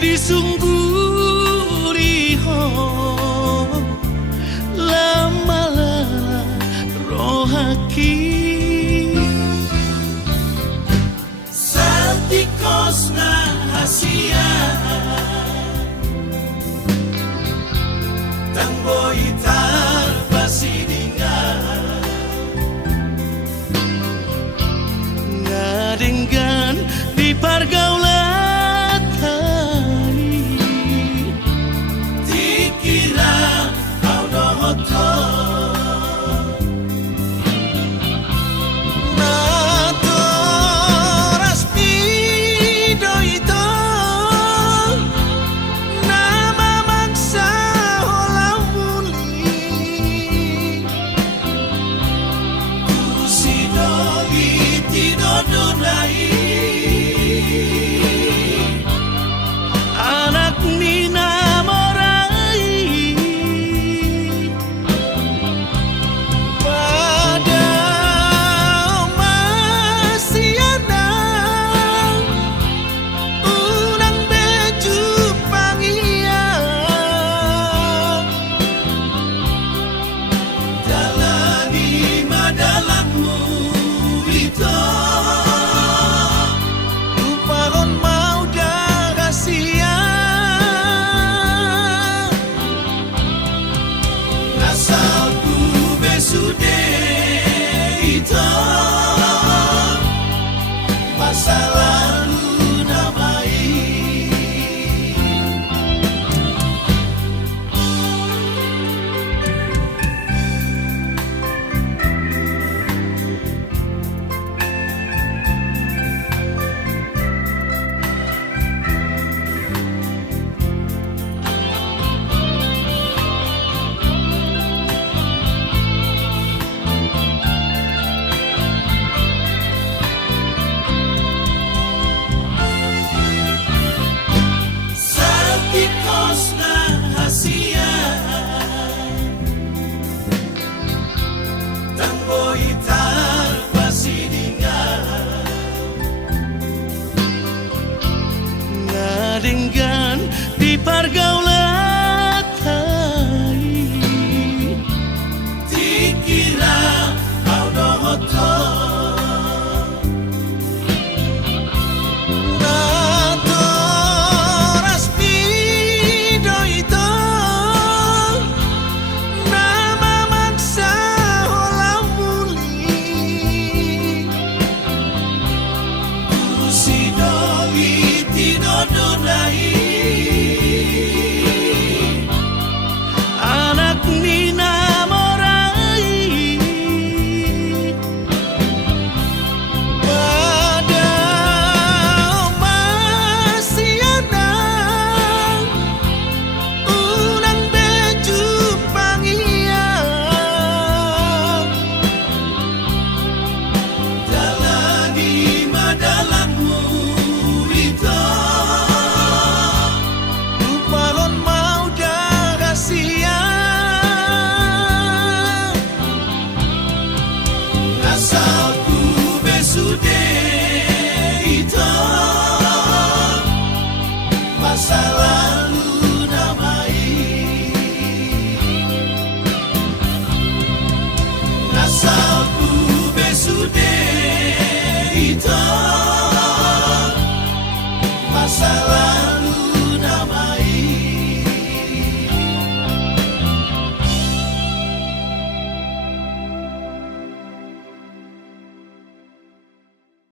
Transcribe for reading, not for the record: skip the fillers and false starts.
disungguh liho lama rohaki satikosna hasia tangboitar pasidingan ngadenggan di pergaulan tani dikira kau dohoto nato rasmi doito nama maksa holamuli kusidoli tidodonai anak Nina Morai pada masih ada unang beju pangian jalani madalanmu itu lupakan mau dah rahasia asalku besude itu masa lalu damai satikosna hasia tangboitar pasidingan ngadenggan di pergaulan